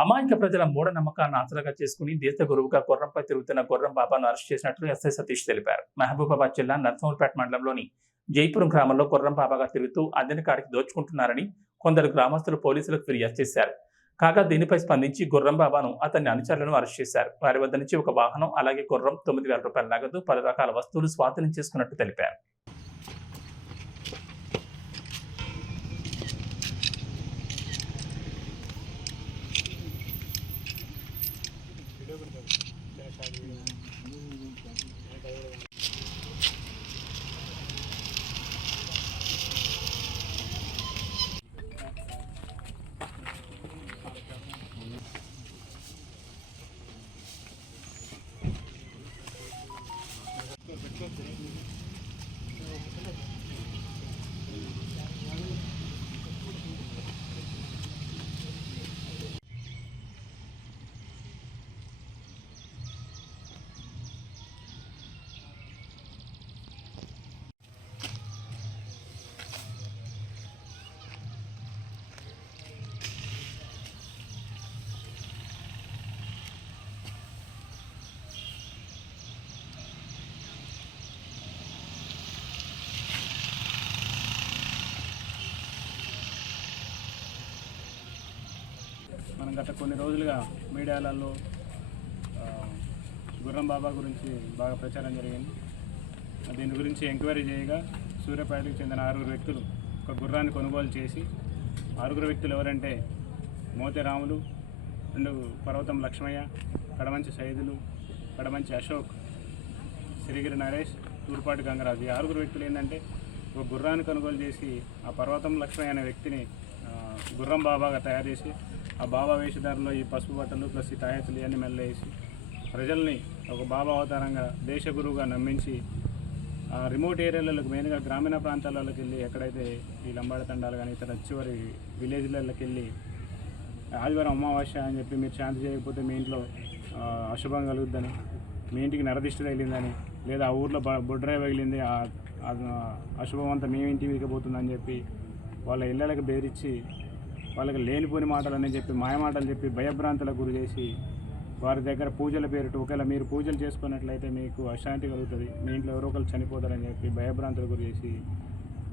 అమాయక ప్రజల మూఢనమ్మకాలను ఆసరాగా చేసుకుని దేశ గురువుగా గుర్రంపై తిరుగుతున్న గుర్రం బాబాను అరెస్ట్ చేసినట్లు ఎస్ఐ సతీష్ తెలిపారు. మహబూబాబాద్ జిల్లా నర్సంపేట మండలంలోని జైపురం గ్రామంలో గుర్రం బాబాగా తిరుగుతూ అందిన కాడికి దోచుకుంటున్నారని కొందరు గ్రామస్తులు పోలీసులకు ఫిర్యాదు చేశారు. కాగా దీనిపై స్పందించి గుర్రం బాబాను అతని అనుచరులను అరెస్ట్ చేశారు. వారి వద్ద నుంచి ఒక వాహనం అలాగే గుర్రం తొమ్మిది వేల రూపాయల నగదు పలు రకాల వస్తువులు స్వాధీనం చేసుకున్నట్టు తెలిపారు. Gracias. మనం గత కొన్ని రోజులుగా మీడియాలలో గుర్రం బాబా గురించి బాగా ప్రచారం జరిగింది. దీని గురించి ఎంక్వైరీ చేయగా సూర్యాపేటకు చెందిన ఆరుగురు వ్యక్తులు ఒక గుర్రాన్ని కొనుగోలు చేసి ఆరుగురు వ్యక్తులు ఎవరంటే మోతేరాములు రెండు పర్వతం లక్ష్మయ్య కడమంచి సైదులు కడమంచి అశోక్ సిరిగిరి నరేష్ తూర్పాటి గంగరాజు. ఈ ఆరుగురు వ్యక్తులు ఏంటంటే ఒక గుర్రాన్ని కొనుగోలు చేసి ఆ పర్వతం లక్ష్మయ్య అనే వ్యక్తిని గుర్రం బాబాగా తయారు చేసి ఆ బాబా వేషధారంలో ఈ పసుపు బట్టలు ప్లస్ ఈ తాయెత్తులు ఇవన్నీ మెల్ల వేసి ప్రజల్ని ఒక బాబా అవతారంగా దేశ గురువుగా నమ్మించి ఆ రిమోట్ ఏరియాలకు మెయిన్గా గ్రామీణ ప్రాంతాలలోకి వెళ్ళి ఎక్కడైతే ఈ లంబాడ తండాలు కానీ ఇతర చివరి విలేజ్లకి వెళ్ళి ఆదివారం అమావాస్య అని చెప్పి మీరు శాంతి చేయకపోతే మీ ఇంట్లో అశుభం కలుగుద్దని మీ ఇంటికి నరదిష్టి తగిలిందని లేదా ఆ ఊర్లో బ బొడ్రాయి తగిలింది ఆ- అశుభం అంతా మీ ఇంటి మీదకి పోతుందని చెప్పి వాళ్ళ ఇళ్ళకి బేరిచ్చి వాళ్ళకి లేనిపోని మాటలని చెప్పి మాయమాటలు చెప్పి భయభ్రాంతులకు గురి చేసి వారి దగ్గర పూజల పేరిట ఒకవేళ మీరు పూజలు చేసుకున్నట్లయితే మీకు అశాంతి కలుగుతుంది. మీ ఇంట్లో ఎవరో ఒకరు చనిపోతారని చెప్పి భయభ్రాంతుల గురి చేసి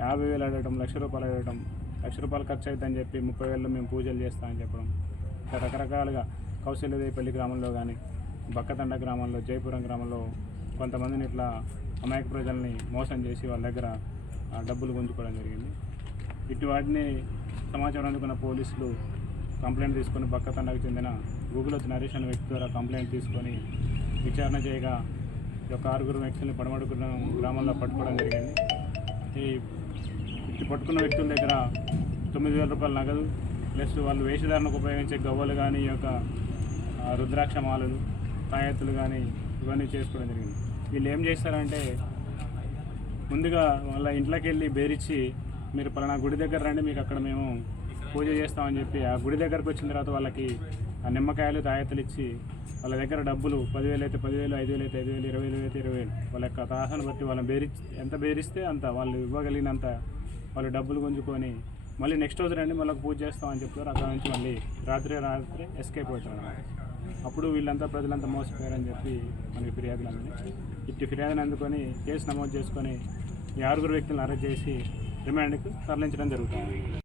యాభై వేలు అడగటం లక్ష రూపాయలు అడగటం లక్ష రూపాయలు ఖర్చు అవుతుందని చెప్పి ముప్పై వేలలో మేము పూజలు చేస్తామని చెప్పడం. రకరకాలుగా కౌశల్యదేపల్లి గ్రామంలో కానీ బక్కతండ గ్రామంలో జయపురం గ్రామంలో కొంతమందిని ఇట్లా అమాయక ప్రజల్ని మోసం చేసి వాళ్ళ దగ్గర డబ్బులు గుంజుకోవడం జరిగింది. ఇటు వాటిని సమాచారం అందుకున్న పోలీసులు కంప్లైంట్ తీసుకొని బక్కతండకు చెందిన గూగుల్ నరేష్ అనే వ్యక్తి ద్వారా కంప్లైంట్ తీసుకొని విచారణ చేయగా ఈ యొక్క ఆరుగురు వ్యక్తుల్ని పడమడుకు గ్రామంలో పట్టుకోవడం జరిగింది. ఈ పట్టుకున్న వ్యక్తుల దగ్గర తొమ్మిది వేల రూపాయల నగదు ప్లస్ వాళ్ళు వేషధారణకు ఉపయోగించే గవ్వలు కానీ ఈ యొక్క రుద్రాక్ష మాలలు తాయెత్తులు కానీ ఇవన్నీ చేసుకోవడం జరిగింది. వీళ్ళు ఏం చేస్తారంటే ముందుగా వాళ్ళ ఇంట్లోకి వెళ్ళి బేరిచ్చి మీరు పలానా గుడి దగ్గర రండి మీకు అక్కడ మేము పూజ చేస్తామని చెప్పి ఆ గుడి దగ్గరకు వచ్చిన తర్వాత వాళ్ళకి ఆ నిమ్మకాయలు తాయెత్తులు ఇచ్చి వాళ్ళ దగ్గర డబ్బులు పదివేలు అయితే పదివేలు ఐదు వేలు అయితే ఐదు వేలు ఇరవై వేలు అయితే ఇరవై వేలు. వాళ్ళ యొక్క తాహను బట్టి వాళ్ళని బేరి ఎంత బేరిస్తే అంత వాళ్ళు ఇవ్వగలిగినంత వాళ్ళు డబ్బులు గుంజుకొని మళ్ళీ నెక్స్ట్ రోజు రండి మళ్ళీ పూజ చేస్తామని చెప్తారు అక్కడ నుంచి మళ్ళీ రాత్రి రాత్రి ఎస్కేప్ అవుతారు. అప్పుడు వీళ్ళంతా ప్రజలంతా మోసపోయారని చెప్పి మనకి ఫిర్యాదులు అందినాయి ఇట్టి ఫిర్యాదుని అందుకొని కేసు నమోదు చేసుకొని ఈ ఆరుగురు వ్యక్తులను అరెస్ట్ చేసి రిమాండ్కి తరలించడం జరుగుతుంది.